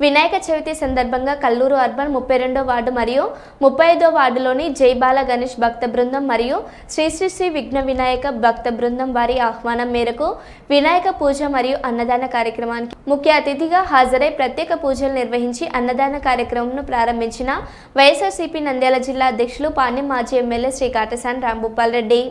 వినాయక చవితి సందర్భంగా Kalluru urban 32వ ward మరియు 35వ వార్డులోని జైబాల గణేష్ భక్త బృందం మరియు శ్రీ శ్రీ శ్రీ విఘ్న వినాయక భక్త బృందం వారి ఆహ్వానం మేరకు వినాయక పూజ మరియు అన్నదాన కార్యక్రమానికి ముఖ్య అతిథిగా హాజరై ప్రత్యేక పూజలు నిర్వహించి అన్నదాన కార్యక్రమంను ప్రారంభించిన వైఎస్ఆర్సీపీ నంద్యాల జిల్లా అధ్యక్షులు పాణ్యం మాజీ ఎమ్మెల్యే శ్రీ కాటసాని రాంభూపాల్ రెడ్డి.